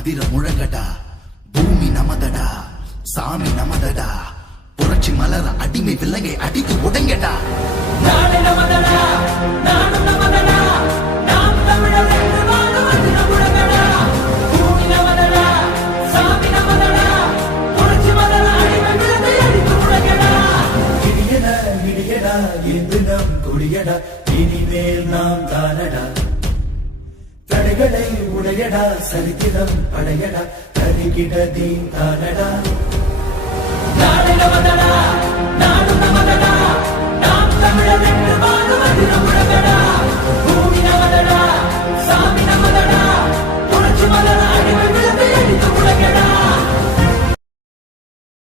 அதிர முழங்கடா, பூமி நமதடா, சாமி நமதடா, புரட்சி மலர அடிமை விலங்கை அடித்து உடங்கடா. நாடு நமதடா, நாடு நமதடா, நாம் தமிழர் என்று வாழும் அதிர முழங்கடா, பூமி நமதடா, சாமி நமதடா, புரட்சி மலர அடிமை விலங்கை அடித்து உடங்கடா. இடியடா இடியடா என்று நாம் கொடியடா, இனிமேல் நாம் தானடா. தடைகளை உடையடா, சரித்திரம் படையடா, தருகிட தீன் தானடா.